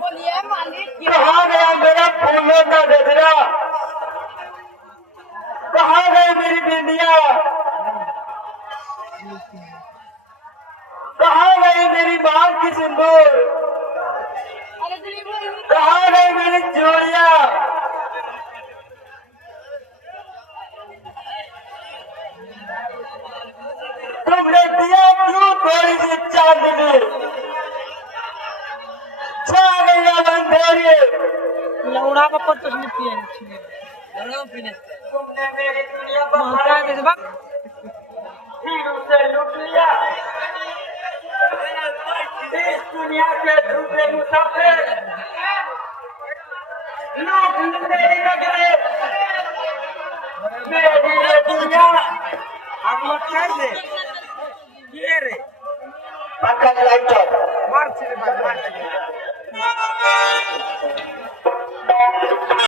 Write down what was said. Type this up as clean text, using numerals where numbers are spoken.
बोलिए मालिक। कहाँ गया मेरा फूलों का गजरा, कहाँ गई मेरी बिंदिया, कहाँ गई मेरी बात की सिंदूर, कहाँ गई मेरी चूड़िया, तुमने दिया क्यों थोड़ी सी चांदनी, छा गया अंधेरी, लौड़ा पर तो नहीं पिए लौड़ा पीने तुमने मेरी दुनिया को माता के सब फिर उसे लूट लिया। इस दुनिया के झूठे मुसाफिर लूट मेरी नजरें, मेरी ये दुनिया अब मत कर दे ये रे पक्का लाइटर मार से मार